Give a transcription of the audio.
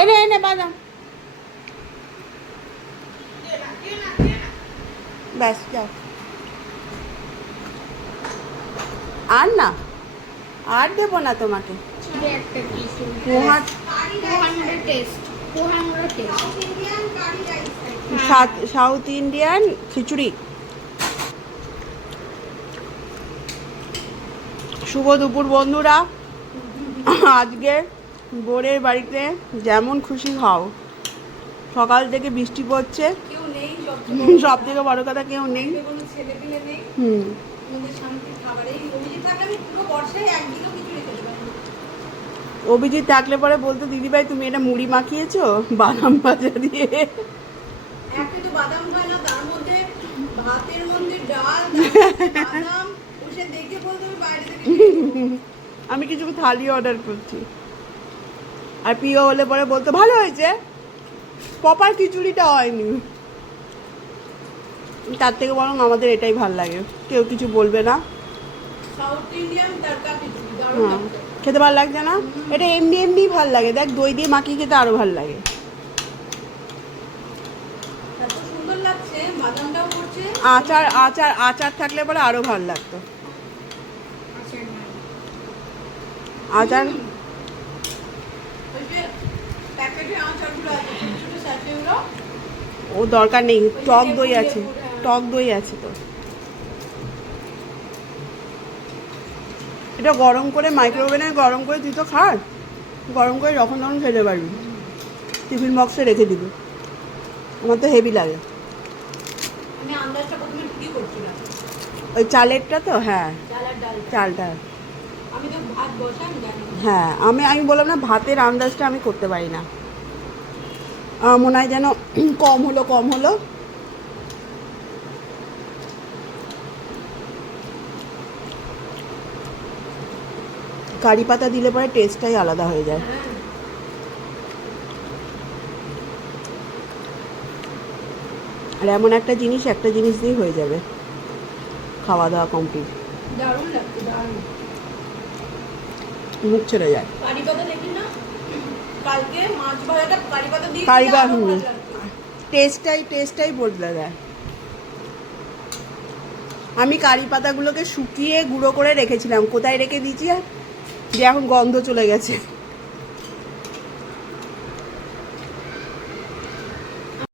এনে বাদাম ব্যাস যাও। আর না, আর দেবো না তোমাকে। সাউথ ইন্ডিয়ান খিচুড়ি। শুভ দুপুর বন্ধুরা। আজকে বোরের বাড়িতে যেমন খুশি খাও, সকাল থেকে বৃষ্টি পড়ছে, সব থেকে বড় কথা কেউ নেই। অভিজিৎ থাকলে পরে বলতো দিদিভাই তুমি এটা মুড়ি মাখিয়েছো বাদাম ভাজা দিয়ে। আমি কিছু থালি অর্ডার করছি, আর প্রিয় হলে পরে বলতো ভালো হয়েছে, প্রপার খিচুড়িটা হয়নি। তার থেকে বরং আমাদের এটাই ভাল লাগে, কেউ কিছু বলবে না। খেতে ভালো লাগছে না? এটা এমনি এমনি ভাল লাগে, দেখ দই দিয়ে মাখিয়ে খেতে আরো ভাল লাগে। আচার আচার আচার থাকলে পরে আরো ভাল লাগতো। আচার ও দরকার নেই, টক দই আছে, টক দই আছে তো। এটা গরম করে মাইক্রোওভেনে গরম করে তুই তো খাস, গরম করে যখন তখন খেতে পারবি, টিফিন বক্সে রেখে দিবি। আমার তো হেভি লাগে। ওই চালেরটা তো, হ্যাঁ চালটা, হ্যাঁ আমি বললাম না ভাতের আন্দাজটা আমি করতে পারি না, মনে হয় যেন কম হলো। কারি পাতা দিলে পরে টেস্টটাই আলাদা হয়ে যায়। আর এমন একটা জিনিস দিয়েই হয়ে যাবে খাওয়া দাওয়া কমপ্লিট। মুখ ছেড়ে যায়। টেস্টটাই বদলে দেয়। আমি কারি পাতাগুলোকে শুকিয়ে গুঁড়ো করে রেখেছিলাম, কোথায় রেখে দিয়েছি আর যে এখন গন্ধ চলে গেছে।